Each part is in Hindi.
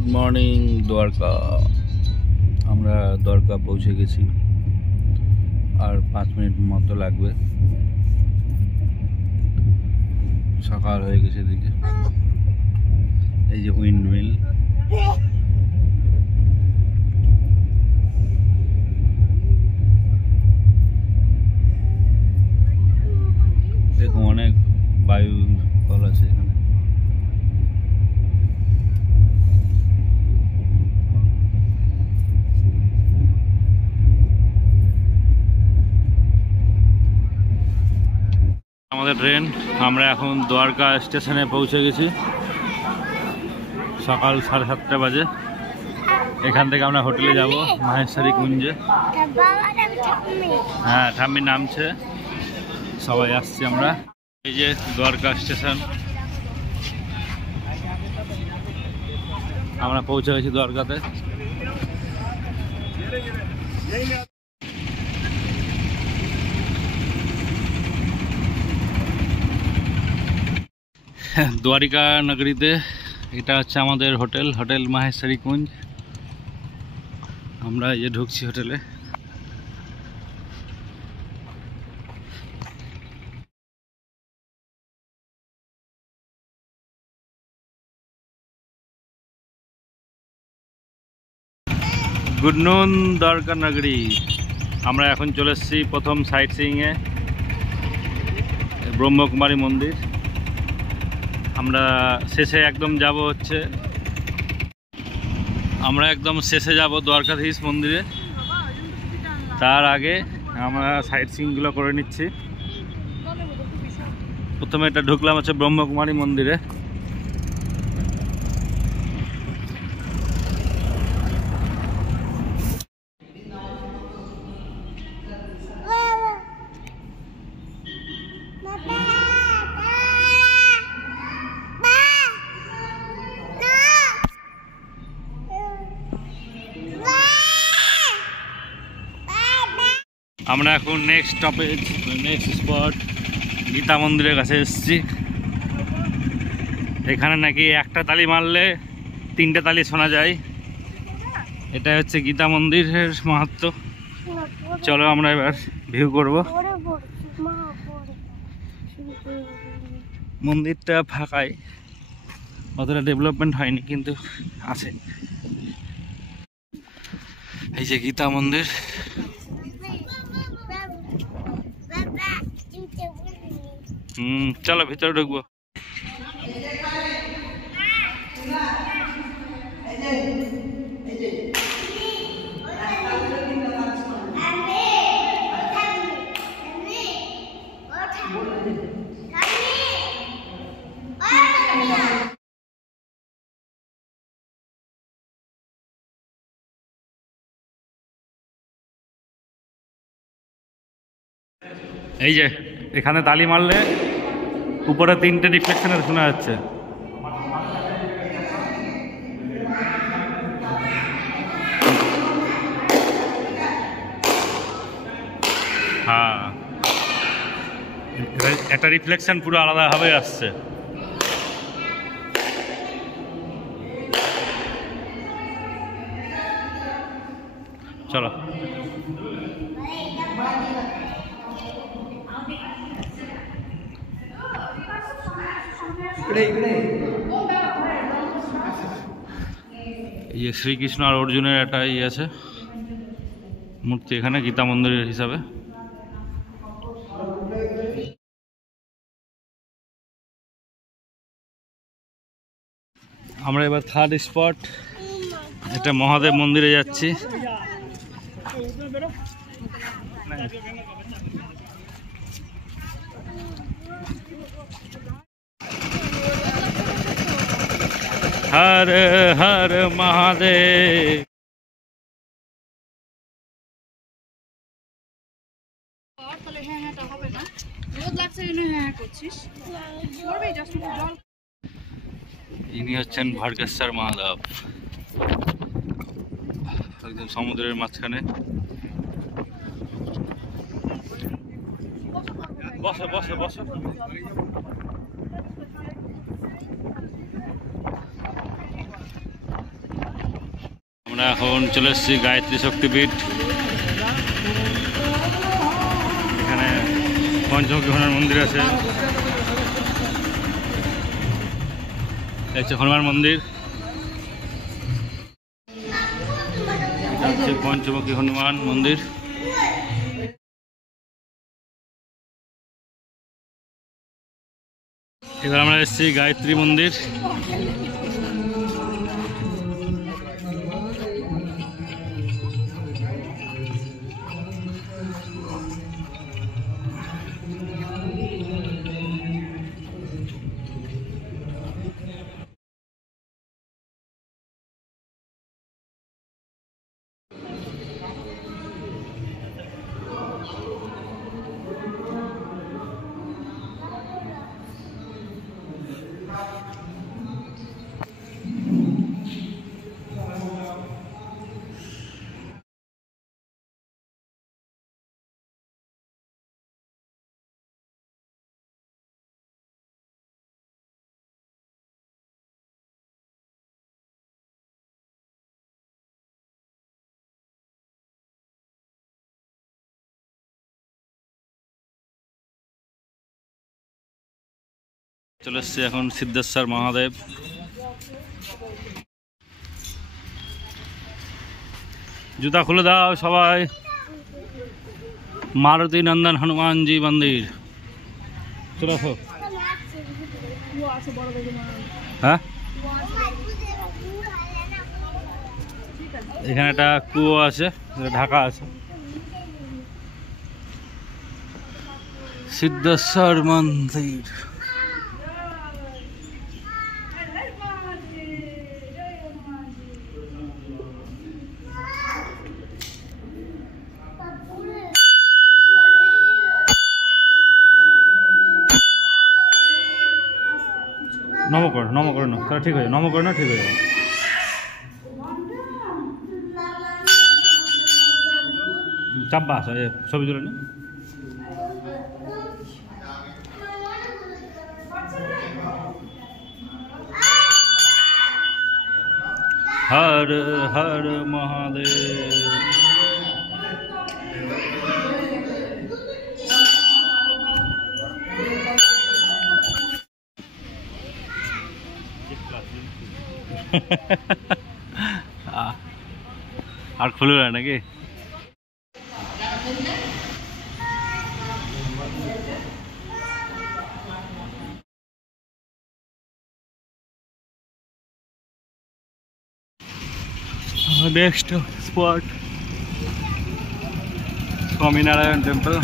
Good morning Dwarka. আমরা দ্বারকা পৌঁছে গেছি, আর 5 মিনিট মতো লাগবে। সকাল হয়ে গেছে এদিকে। এই যে উইন্ডমিল, দেখুন অনেক বায়ু কল আছে এখানে। আমাদের ট্রেন, আমরা এখন দ্বারকা স্টেশনে পৌঁছে গেছি। সকাল 7:30 বাজে। এখান থেকে আমরা হোটেলে যাব, মাহেশ্বরী কুঞ্জে। হ্যাঁ, ঠাম্মি নামছে, সবাই আসছি আমরা। এই যে দ্বারকা স্টেশন, আমরা পৌঁছে গেছি দ্বারকাতে। দ্বারিকা নগরীতে এটা হচ্ছে আমাদের হোটেল, হোটেল মাহেশ্বরী কুঞ্জ। আমরা এই যে ঢুকছি হোটেলে। গুড নুন দ্বারকা নগরী। আমরা এখন চলে এসেছি প্রথম সাইট সিইংয়ে, ব্রহ্মকুমারী মন্দির। আমরা শেষে একদম যাব হচ্ছে, আমরা একদম শেষে যাব দ্বারকাধীশ মন্দিরে। তার আগে আমরা সাইট সিইংগুলো করে নিচ্ছি। প্রথমে এটা ঢুকলাম হচ্ছে ব্রহ্মকুমারী মন্দিরে। আমরা এখন next stoppage, next spot Gita মন্দিরের কাছে এসেছি। এখানে নাকি একটা তালি মারলে 3টে তালি শোনা যায়। এটা হচ্ছে গীতা মন্দিরের মাহাত্ম্য। চলো আমরা এবার ভিউ করব। মন্দিরটা ফাঁকাই, অতটা ডেভেলপমেন্ট হয়নি, কিন্তু আছে। এই যে গীতা মন্দির। চলো ভিতরে ঢুকবো। এই যে এখানে তালি মারলে উপরে 3টে রিফ্লেকশনের শোনা যাচ্ছে। হ্যাঁ, একটা রিফ্লেকশন পুরো আলাদাভাবে আসছে। চলো এই যে শ্রীকৃষ্ণ আর অর্জুনের একটা ইয়ে আছে মূর্তি এখানে গীতা মন্দিরের হিসাবে। আমরা এবার থার্ড স্পট, এটা মহাদেব মন্দিরে যাচ্ছি। হর হর মহাদেব। ইনি হচ্ছেন ভার্গেশ্বর মহাদেব, একদম সমুদ্রের মাঝখানে। বসো বসো বসো। আমরা এখন চলে এসেছি গায়ত্রী শক্তিপীঠ। এখানে পঞ্চমুখী হনুমান মন্দির আছে, হচ্ছে হনুমান মন্দির, হচ্ছে পঞ্চমুখী হনুমান মন্দির। এবার আমরা এসেছি গায়ত্রী মন্দির। চলে এসছি এখন সিদ্ধেশ্বর মহাদেব। জুতা খুলে দাও সবাই। মারুতি নন্দন হনুমানজি মন্দির। চলো আসো। হ্যাঁ, এখানে একটা কুয়ো আছে, ঢাকা আছে। সিদ্ধেশ্বর মন্দির। নম করো না, তাহলে ঠিক হয়ে যাবে। নম করো না, ঠিক হয়ে যাবে। চাপবা আসো, ছবি তুলে নি। হর হর মহাদেব। আর খুলবে না নাকি? Next spot Swaminarayan temple.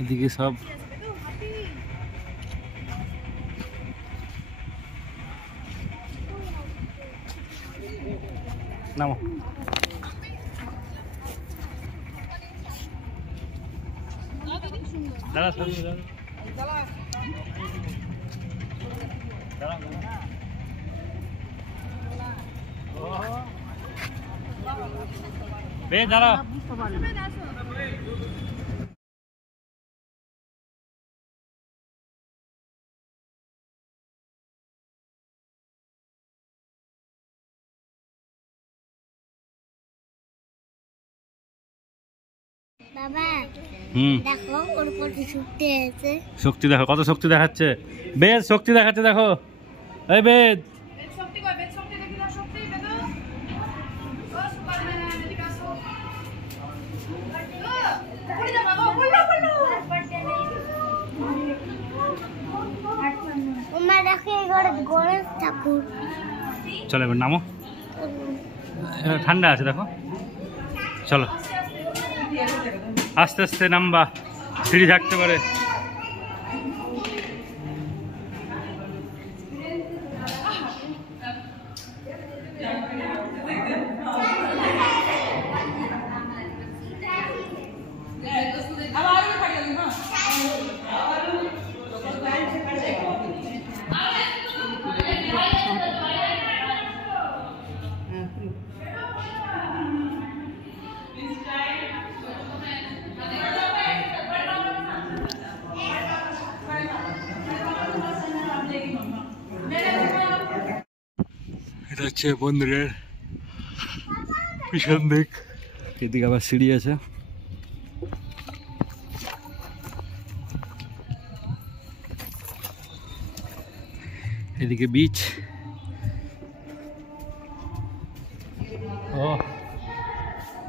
এদিকে সব নামো। দাঁড়া সব দাঁড়া। শক্তি দেখো, কত শক্তি দেখাচ্ছে। বেদ শক্তি দেখাচ্ছে, দেখো। এই বেদ, চলো এবার নামো। ঠান্ডা আছে দেখো। চলো আস্তে আস্তে নামবা, সিঁড়ি থাকতে পারে। এটা হচ্ছে মন্দিরের পিছন দিক। এদিকে আবার সিঁড়ি আছে। এদিকে বিচ। ও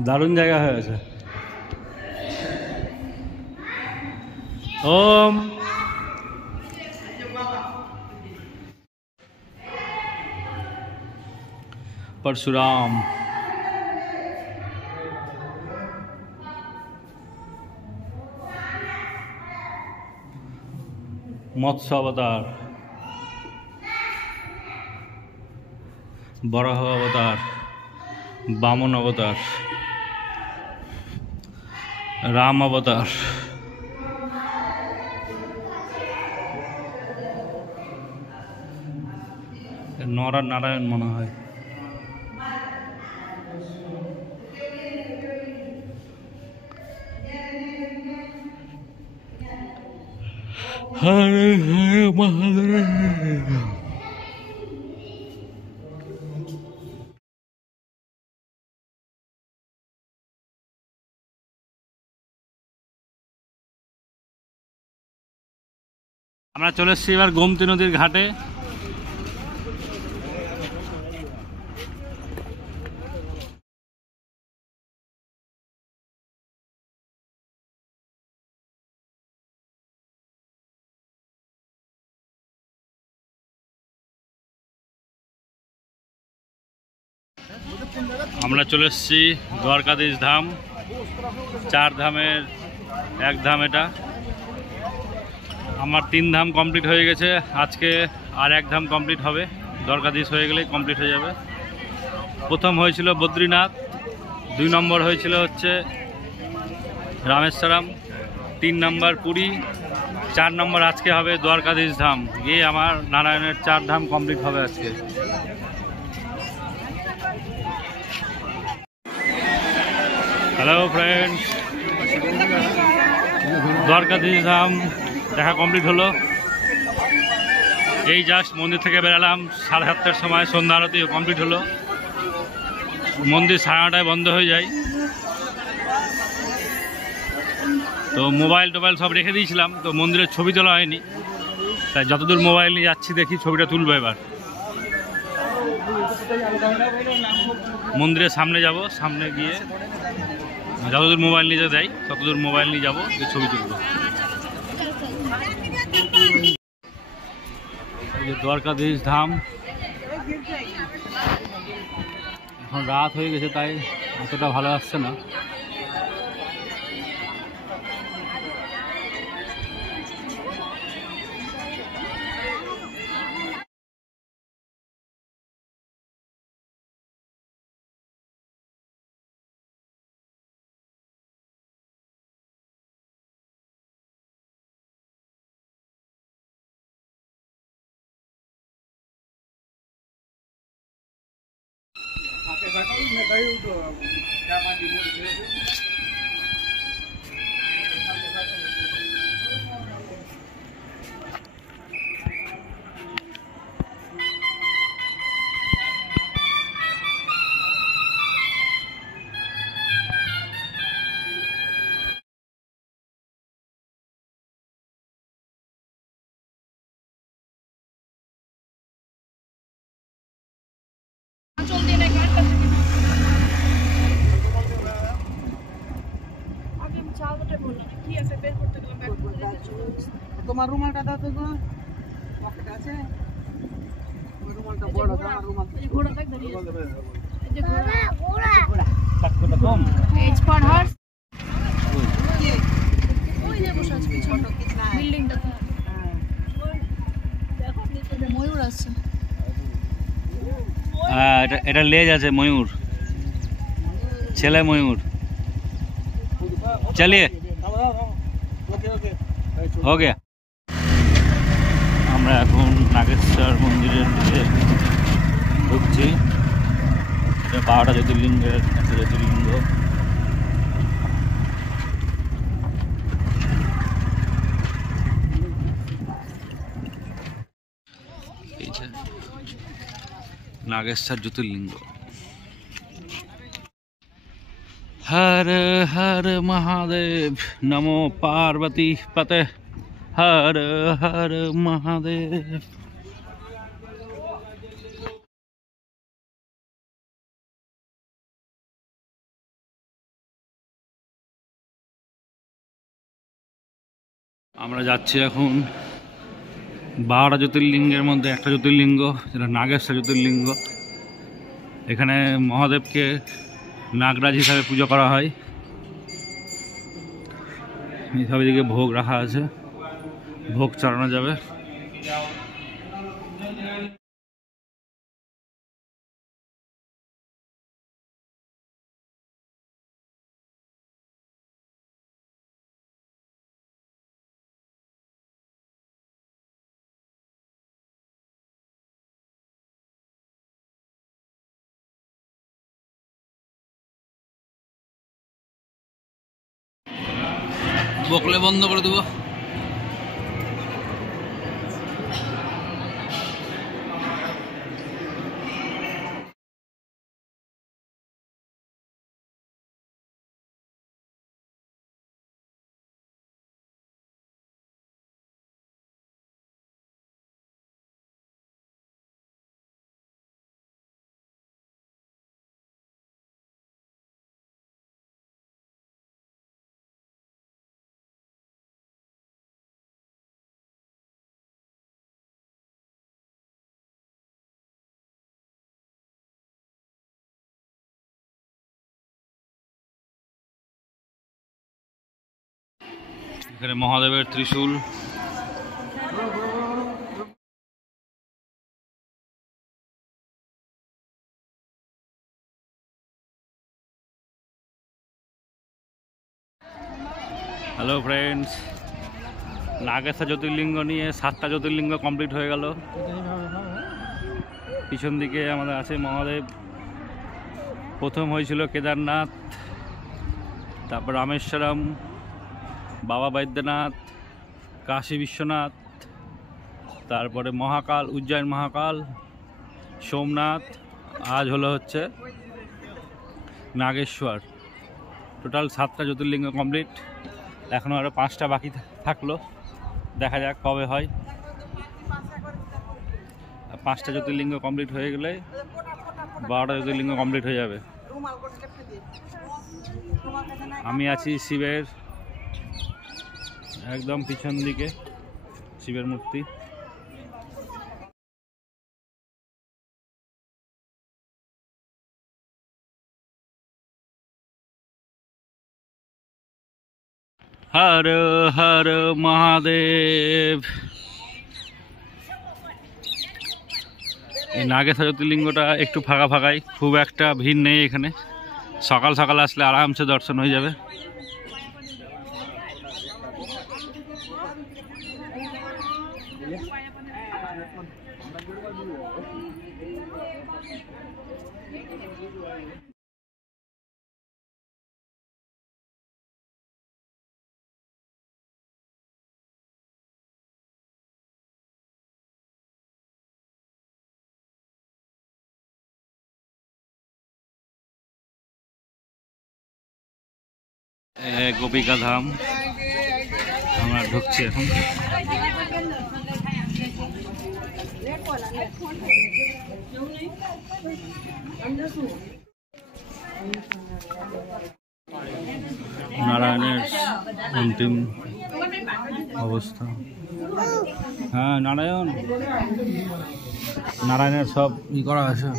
দারুণ জায়গা হয়ে আছে। ওম परशुराम मत्स्य अवतार, बराह अवतार, बामन अवतार, राम अवतार, नर नारायण मन है। हरे हरे महादेव। আমরা চলে এসেছি এবার গোমতী নদীর ঘাটে। আমরা চলে এসেছি দ্বারকাধীশ ধাম। 4 ধামের এক ধাম এটা। আমার 3 ধাম কমপ্লিট হয়ে গেছে, আজকে আর 1 ধাম কমপ্লিট হবে। দ্বারকাধীশ হয়ে গেলেই কমপ্লিট হয়ে যাবে। প্রথম হয়েছিল বদ্রীনাথ, 2 নম্বর হয়েছিল হচ্ছে রামেশ্বরম, 3 নম্বর পুরী, 4 নম্বর আজকে হবে দ্বারকাধীশ ধাম। গিয়ে আমার নারায়ণের 4 ধাম কমপ্লিট হবে আজকে। হ্যালো ফ্রেন্ডস, দ্বারকাধীশ ধাম দেখা কমপ্লিট হলো। এই জাস্ট মন্দির থেকে বেরালাম 7:30টার সময়, সন্ধ্যা আরতি কমপ্লিট হলো। মন্দির 9:30টায় বন্ধ হয়ে যায়। তো মোবাইল টোবাইল সব রেখে দিয়েছিলাম, তো মন্দিরের ছবি তোলা হয়নি, তাই যতদূর মোবাইল নিয়ে যাচ্ছি দেখি ছবিটা তুলবো। এবার মন্দিরের সামনে যাব, সামনে গিয়ে যতদূর মোবাইল নিয়ে দেয় ততদূর মোবাইল নিয়ে যাবো, ছবি তুলবো। দ্বারকাধীশ ধাম এখন রাত হয়ে গেছে, তাই অতটা ভালো আসছে না। তোমার রুমালটা দাও তো, পকেট আছে ওই রুমালটা বড়, আমার রুমাল ঘোড়া দেখ ধরিয়ে এই যে ঘোড়া ঘোড়া কম এজ ফর হর্স। ওই যে বসে আছে ছোট বিল্ডিংটা, দেখো নিচে ময়ূর আছে। এটা লেজ আছে ময়ূর, ছেলে ময়ূর। চলিয়ে हो गया। আমরা এখন নাগেশ্বর মন্দিরের দিকে ঢুকছি। 12টা জ্যোতির্লিঙ্গের একটা জ্যোতির্লিঙ্গ। नागेश्वर ज्योतिर्लिंग। हर हर महादेव, नमो पार्वती पते, हर हर महादेव। আমরা যাচ্ছি এখন 12টা জ্যোতির্লিঙ্গের মধ্যে একটা জ্যোতির্লিঙ্গ, যেটা নাগেশ্বর জ্যোতির্লিঙ্গ। এখানে মহাদেবকে নাগরাজ হিসাবে পুজো করা হয়। সব দিকে ভোগ রাখা আছে, ভোগ চড়ানো যাবে। বকলে বন্ধ করে দেবো। এখানে মহাদেবের ত্রিশূল, হ্যালো ফ্রেন্ডস, নাগেশ্বর জ্যোতির্লিঙ্গ নিয়ে 7টা জ্যোতির্লিঙ্গ কমপ্লিট হয়ে গেল। পিছন দিকে আমাদের আছে মহাদেব। প্রথম হয়েছিল কেদারনাথ, তারপর রামেশ্বরম, বাবা বৈদ্যনাথ, কাশী বিশ্বনাথ, তারপরে মহাকাল, উজ্জয়ন মহাকাল, সোমনাথ, আজ হলো হচ্ছে নাগেশ্বর। টোটাল 7টা জ্যোতির্লিঙ্গ কমপ্লিট। এখনও আরও 5টা বাকি থাকলো, দেখা যাক কবে হয়। 5টা জ্যোতির্লিঙ্গ কমপ্লিট হয়ে গেলে 12টা জ্যোতির্লিঙ্গ কমপ্লিট হয়ে যাবে। আমি আছি শিবের একদম পিছন দিকে, শিবের মূর্তি। हर हर महादेव। এই নাগেশ্বর জ্যোতির্লিঙ্গটা একটু ফাঁকা ফাঁকাই, খুব একটা ভিড় নেই এখানে। সকাল সকাল আসলে আরামসে দর্শন হয়ে যাবে। গোপিকা ধাম আমরা ঢুকছি এখন। নারায়ণের অন্তিম অবস্থা। হ্যাঁ, নারায়ণের সব ই করা আছে।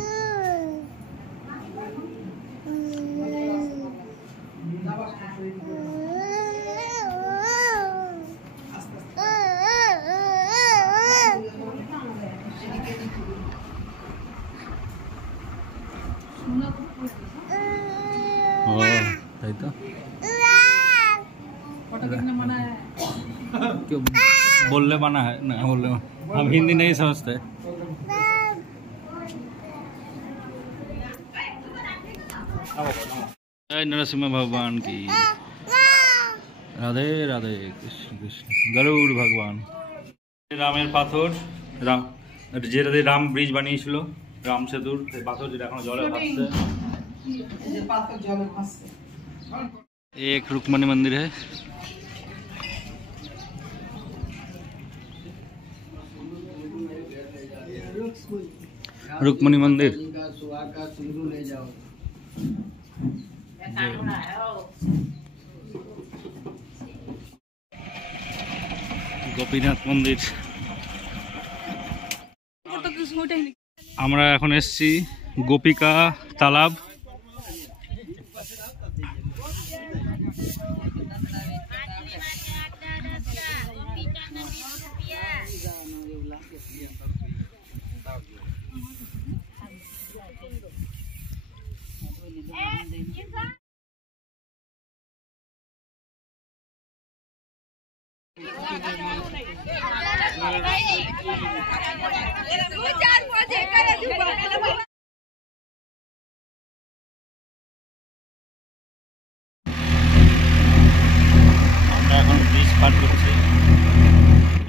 ও তাই তো, क्यों बोलने माना है ना, बोलने हम हिंदी नहीं समझते। जय नरसिंह भगवान की, राधे राधे, कृष्ण कृष्ण। गरुड़ भगवान, रामेर पाथर, যেটা দিয়ে রাম ব্রিজ বানিয়েছিল রাম সেতুর পাথর যেটা এখন জলে ভাসছে। ये पाथर जले भासছে। एक रुक्मणी मंदिर है। रुक्मणी मंदिर গোপীনাথ মন্দির। আমরা এখন এসেছি গোপিকা তালাব। আমরা এখন ব্রিজ পার করছি,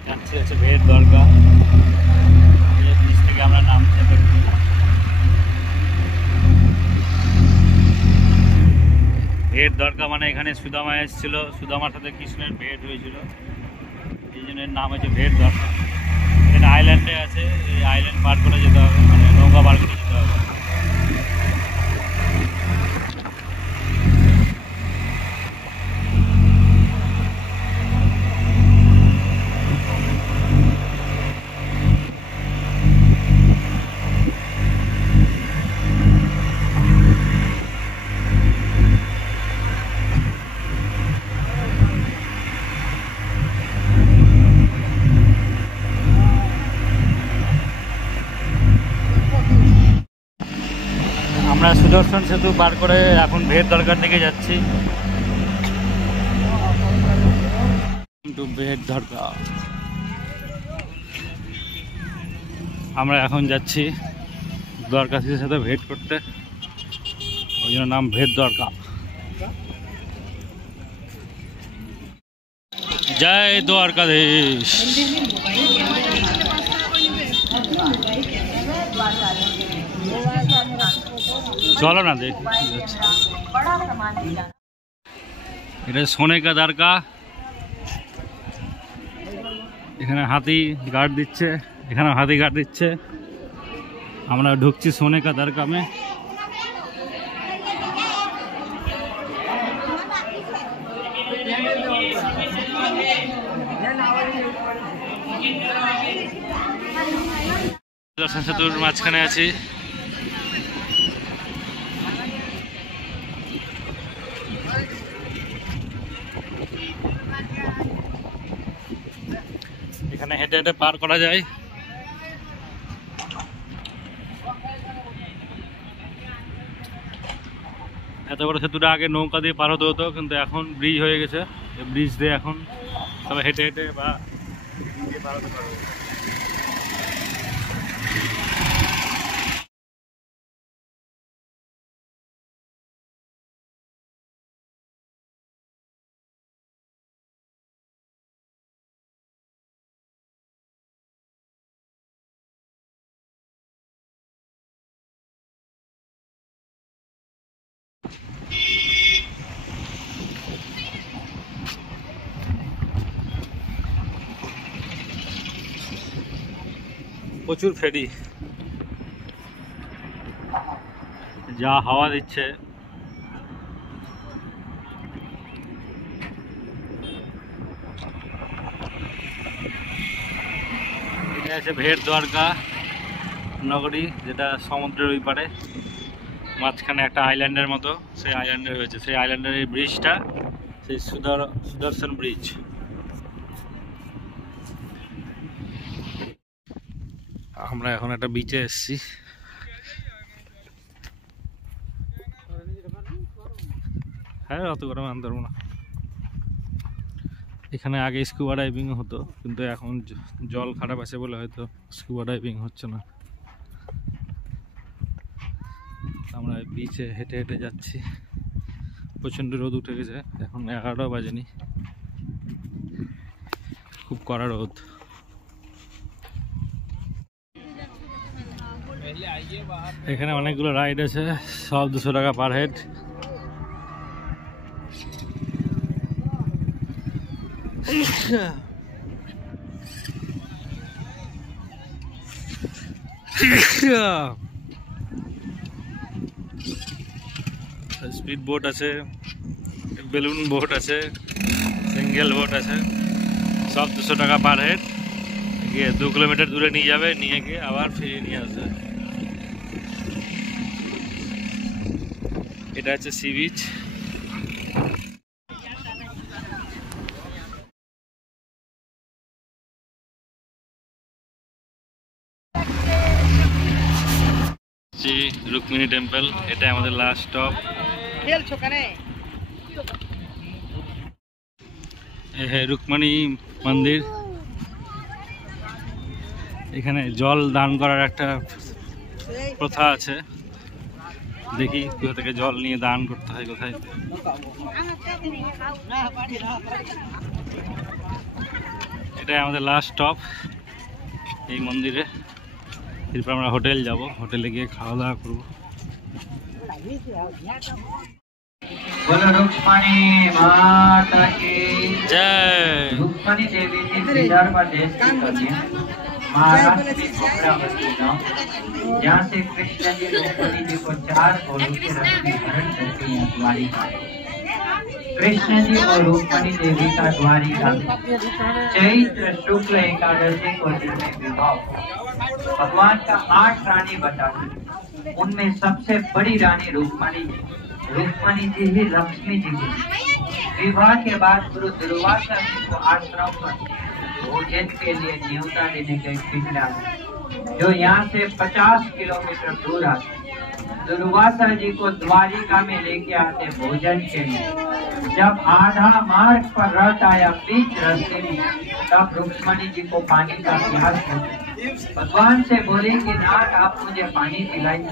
যাচ্ছি হচ্ছে ভেট দ্বারকা। এই ব্রিজ থেকে আমরা নামছি। ভেট দ্বারকা মানে এখানে সুদামা এসেছিল, সুদামার সাথে কৃষ্ণের ভেট হয়েছিল, এই জন্য এর নাম হচ্ছে ভেট দ্বারকা। এখানে আইল্যান্ডে আছে, এই আইল্যান্ড পার করে যেতে হবে, মানে নৌকা পার করে যেতে হবে। আমরা সুদর্শন সেতু পার করে এখন ভেট দ্বারকার দিকে যাচ্ছি। ভেট দ্বারকা আমরা এখন যাচ্ছি দ্বারকাধীশের সাথে ভেট করতে, ওই জন্য নাম ভেট দ্বারকা। জয় দ্বারকাধীশ। চলো না দেখ, এটা সোনে কা দ্বারকা। এখানে হাতি গার্ড দিচ্ছে, এখানে হাতি গার্ড দিচ্ছে। আমরা ঢুকছি সোনে কা দ্বারকা মে। সুদর্শন সেতুর মাঝখানে আছি। এখানে হেঁটে হেঁটে পার করা যায়। এত বড় সেতুটা আগে নৌকা দিয়ে পার হতে হতো, কিন্তু এখন ব্রিজ হয়ে গেছে। ব্রিজ দিয়ে এখন সবাই হেঁটে হেঁটে বা পার হতে পারবে। প্রচুর ফেরি, যা হাওয়া দিচ্ছে। এটা আছে ভেট দ্বারকা নগরী, যেটা সমুদ্রের ওই পারে মাঝখানে একটা আইল্যান্ডের মতো, সেই আইল্যান্ডে হয়েছে। সেই আইল্যান্ডের এই ব্রিজটা সেই সুদর্শন ব্রিজ। আমরা এখন একটা বিচে এসেছি। হ্যাঁ, অত গরমে আনতে পারবো না। এখানে আগে স্কুবা ডাইভিং হতো, কিন্তু এখন জল খারাপ আছে বলে হয়তো স্কুবা ডাইভিং হচ্ছে না। আমরা বিচে হেঁটে হেঁটে যাচ্ছি। প্রচণ্ড রোদ উঠে গেছে, এখন 11টা বাজেনি, খুব কড়া রোদ। এখানে অনেকগুলো রাইড আছে, সব 200 টাকা পার হেড। স্পিড বোট আছে, বেলুন বোট আছে, সিঙ্গেল বোট আছে, সব 200 টাকা পার হেড। গিয়ে 2 কিলোমিটার দূরে নিয়ে যাবে, নিয়ে গিয়ে আবার ফিরিয়ে নিয়ে আসবে। এটা হচ্ছে সি বিচ। রুক্মিণী টেম্পল, এটা আমাদের লাস্ট স্টপ। রুক্মিণী মন্দির। এখানে জল দান করার একটা প্রথা আছে, দেখি কোথা থেকে জল নিয়ে দান করতে হয় কোথায়। এটাই আমাদের লাস্ট স্টপ এই মন্দিরে। এরপর আমরা হোটেল যাব, হোটেলে গিয়ে খাওয়া দাওয়া করবো। बोलो रुक्मणी माता की जय। रुक्मणी देवी जी विदर्भ देश की कन्या, महाराष्ट्र में अमरावती गांव, जहाँ से कृष्ण जी रुक्मणी जी को 4 घोड़ों के रथ में हरण करके यहाँ द्वारिका। कृष्ण जी और रुक्मणी देवी का द्वारिका चैत्र शुक्ल एकादशी को जिसमें विवाह, भगवान का 8 रानी बताती, उनमें सबसे बड़ी रानी रुक्मणी जी ही लक्ष्मी जी की। विवाह के बाद गुरु दुर्वासा जी को आश्रम पर भोजन के लिए न्योता देने गए पिंडा, जो यहाँ से 50 किलोमीटर दूर आते। दुर्वासा जी को द्वारिका में लेके आते भोजन के लिए। जब आधा मार्ग पर रथ आया बीच रास्ते में, तब रुक्मणी जी को पानी का प्यास हो। भगवान से बोले कि नाथ आप मुझे पानी पिलाइए,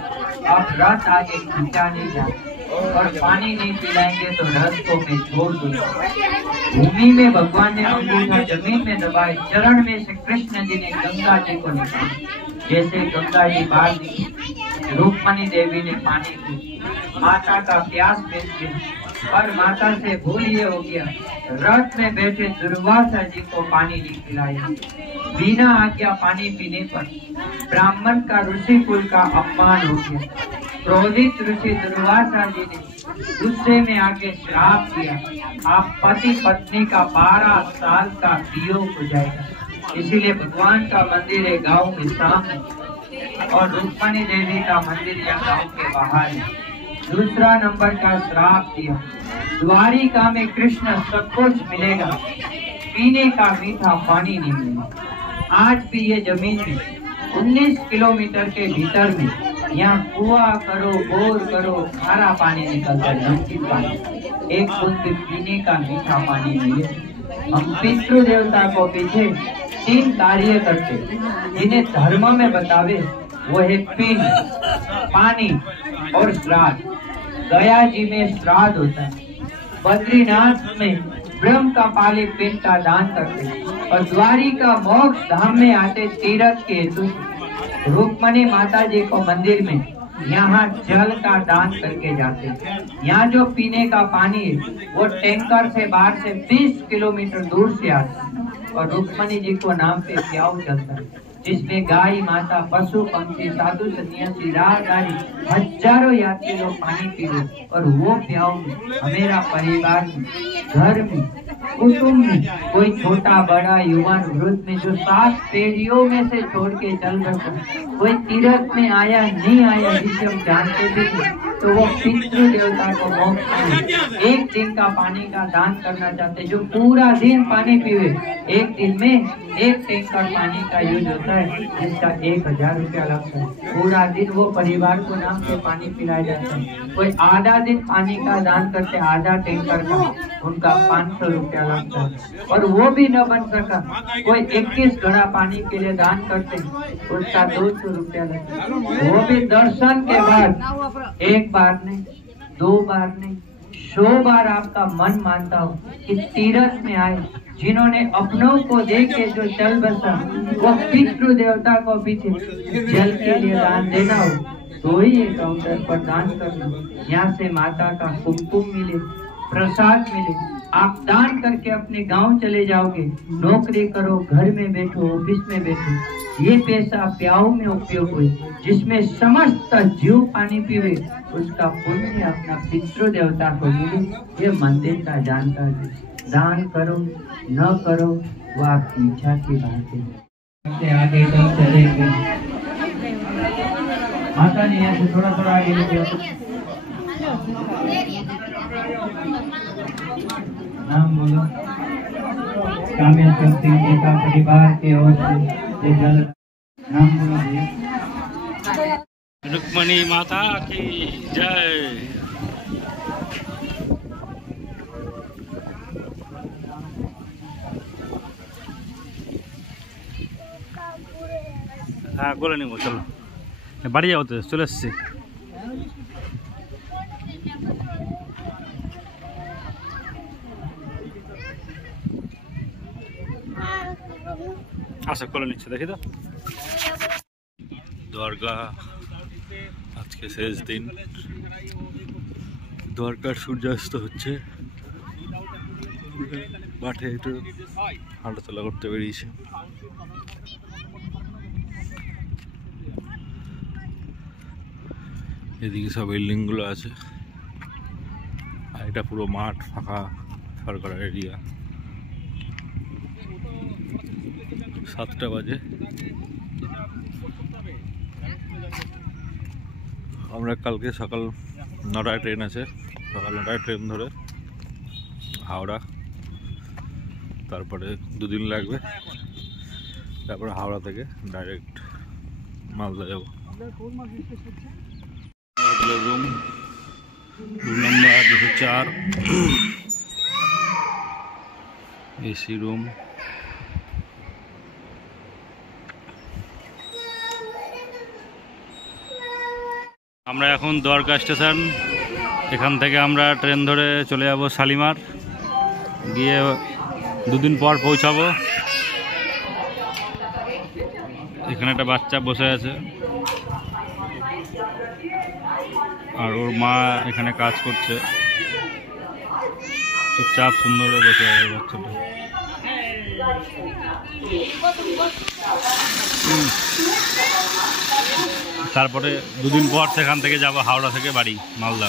अब रथ आगे खींचा नहीं जाए और पानी नहीं पिलाएंगे तो रथ को मैं छोड़ दूंगा। भूमि में भगवान ने अंगूठा जमीन में दबाए, चरण में से कृष्ण जी ने गंगा जी को निकाला। जैसे गंगा जी बाहर निकली, रुक्मणी देवी ने पानी पी, माता का प्यास मिट गया। पर माता से भूल ये हो गया, रथ में बैठे दुर्वासा जी को पानी नहीं पिलाया। बिना आज्ञा पानी पीने पर ब्राह्मण का ऋषि कुल का अपमान हो गया। क्रोधित ऋषि दुर्वासा जी ने गुस्से में आके श्राप दिया, आप पति पत्नी का 12 साल का वियोग हो जाएगा। इसीलिए भगवान का मंदिर है गांव के सामने और रुक्मणी देवी का मंदिर या गांव के बाहर है। दूसरा नंबर का श्राप दिया, द्वारिका में कृष्ण सब कुछ मिलेगा, पीने का मीठा पानी नहीं मिलेगा। आज भी ये जमीन में 19 किलोमीटर के भीतर में यहाँ कुआं करो, बोर करो, खारा पानी निकलता है, नमकीन पानी, एक बूंद पीने का मीठा पानी मिले। हम पितृ देवता को पीछे 3 कार्य करते, जिन्हें धर्म में बतावे वो है पिंड, पानी और श्राद्ध। गया जी में श्राद्ध होता है, बद्रीनाथ में ब्रह्म का पाली पिंड का दान करते और द्वारिका मोक्ष धाम में आते तीर्थ के हेतु रुक्मणी माता जी को मंदिर में यहाँ जल का दान करके जाते। यहाँ जो पीने का पानी है वो टैंकर से बाहर से 20 किलोमीटर दूर से आता है और रुक्मणी जी को नाम पे प्याऊ चलता है, जिसमें गाय माता, पशु पंछी, साधु सन्यासी, राहदारी, हजारों यात्री लोग पानी पीते और वो प्याऊ हमारा परिवार में, घर में, कुटुंब में कोई छोटा बड़ा युवा वृद्ध में जो 7 पीढ़ियों में से छोड़ के चल रहा, कोई तीर्थ में आया नहीं आया जिसे हम जानते भी नहीं, तो वो पितृ देवता को मोक्ष में 1 दिन का पानी का दान करना चाहते। जो पूरा दिन पानी पीवे, 1 दिन में 1 टैंकर पानी का यूज होता है, जिसका 1000 रुपया लगता है। पूरा दिन वो परिवार को नाम से पानी पिलाया जाता है। कोई आधा दिन पानी का दान करते, आधा टैंकर का, उनका 500 रुपया लगता है। और वो भी न बन सका, कोई 21 घड़ा पानी के लिए दान करते, उसका 200 रुपया लगता है। वो भी दर्शन के बाद 1 बार नहीं, 2 बार नहीं, 100 बार आपका मन मानता हो कि तीर्थ में आए, जिन्होंने अपनों को देख के जो चल बसा, वो पितृ देवता को पीछे जल के लिए दान देना हो तो ही ये काउंटर पर दान करना। यहाँ से माता का कुमकुम मिले, प्रसाद मिले। आप दान करके अपने गांव चले जाओगे, नौकरी करो, घर में बैठो, ऑफिस में बैठो, ये पैसा प्याऊ में उपयोग हुए, जिसमें समस्त जीव पानी पीवे, उसका पुण्य अपना पितृ देवता को मिले। ये मंदिर का जानकारी। दान करो न करो वो आपकी इच्छा की बात है। आगे तो चलेंगे। माता ने यहाँ से थोड़ा थोड़ा आगे लेके नाम बोलो। कामेश्वर सिंह जी का परिवार की ओर से ये जल नाम बोलो भैया। रुक्मणी माता की जय। हाँ করে নিব, চলো বাড়ি যাবো তো, চলে এসছি। আচ্ছা করে নিচ্ছে, দেখি তো। দরগা আজকে শেষ দিন, দরগার সূর্যাস্ত হচ্ছে, মাঠে একটু হাঁটাচলা করতে বেরিয়েছে। এদিকে সব বিল্ডিং গুলো আছে, আর এটা পুরো মাঠ ফাঁকা সরকার এরিয়া। 7টা বাজে। আমরা কালকে সকাল 9টায় ট্রেন আছে, সকাল 9টায় ট্রেন ধরে হাওড়া, তারপরে 2 দিন লাগবে, তারপরে হাওড়া থেকে ডাইরেক্ট মালদা যাব। Room number 204, AC room. আমরা এখন দ্বারকা স্টেশন, এখান থেকে আমরা ট্রেন ধরে চলে যাব শালিমার, গিয়ে 2 দিন পর পৌঁছাবো। এখানে একটা বাচ্চা বসে আছে, আর ওর মা এখানে কাজ করছে, চুপচাপ সুন্দর বসে আছে বাচ্চাটা। তারপরে 2 দিন পর সেখান থেকে যাব হাওড়া থেকে বাড়ি মালদা।